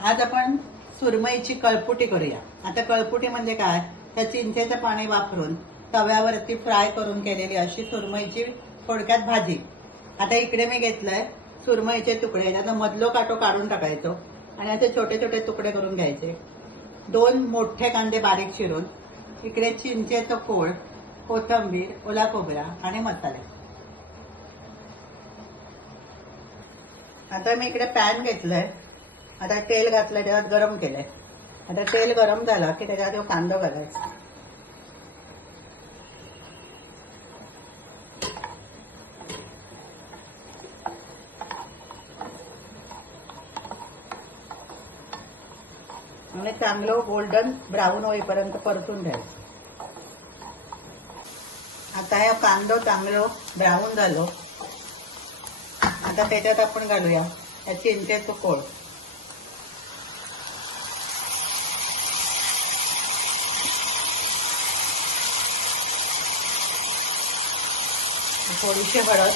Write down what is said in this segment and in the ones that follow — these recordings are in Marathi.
आज आपण सुरमईची कळपुटी करूया। आता कळपुटी म्हणजे काय, त्या चिंचेचं पाणी वापरून तव्यावरती फ्राय करून केलेली अशी सुरमईची थोडक्यात भाजी। आता इकडे मी घेतलंय सुरमईचे तुकडे, त्याचा मधलो काटो काढून टाकायचो आणि असे छोटे छोटे तुकडे करून घ्यायचे। 2 मोठे कांदे बारीक चिरून, इकडे चिंचेचं कोळ, कोथिंबीर, ओला खोबरा आणि मसाले। आता मी इकडे पॅन घेतलंय, आता तेल घातलंय, त्याच्यात गरम केलंय। आता तेल गरम झाला की त्याच्यात कांदा घालायचा। आणि चांगलं गोल्डन ब्राऊन होईपर्यंत परतून घ्यायचं। आता हे कांदा चांगलं ब्राऊन झालो, आता त्याच्यात आपण घालूया या चिंचेचं कोळ। थोडीशी हळद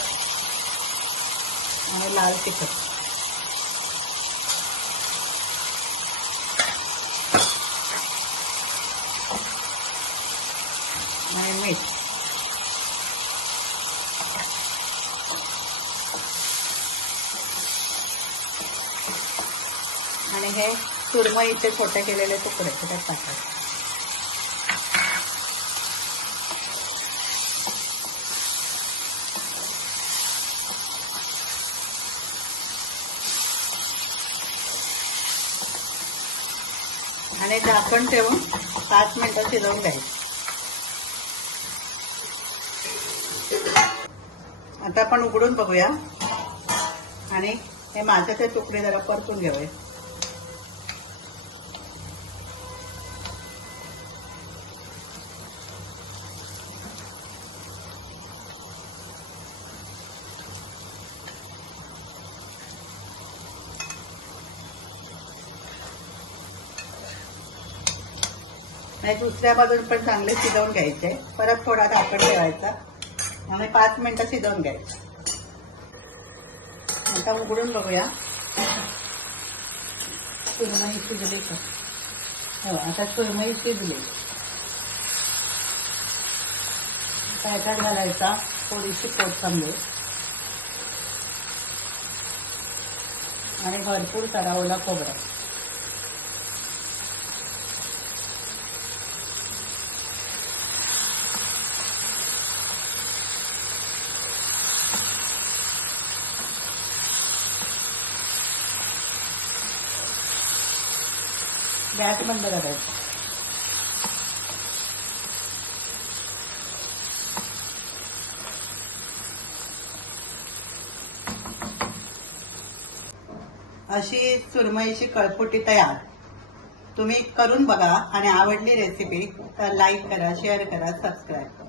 आणि लाल तिखट आणि मीठ। आणि हे सुरमईचे छोटे केलेले तुकडे त्याच्यात टाकायचे। आणि झाकण ठेवून 5 मिनिटं शिजवून घ्यायचं। आता आपण उघडून बघूया आणि हे माशाचे तुकडे जरा परतून घ्यावे। आणि दुसऱ्या बाजून पण चांगले शिजवून घ्यायचे। परत थोडा झाकण ठेवायचा आणि 5 मिनिटं शिजवून घ्यायचं। आता उघडून बघूया सुरमई शिजली का। हो, आता सुरमई शिजली। त्याच्यात घालायचा थोडीशी कोथिंबीर आणि भरपूर सारा ओला खोबरा। गॅस बंद करायचा। अशी सुरमईची कळपुटी तयार। तुम्ही करून बघा आणि आवडली रेसिपी तर लाईक करा, शेअर करा, सबस्क्राईब करा।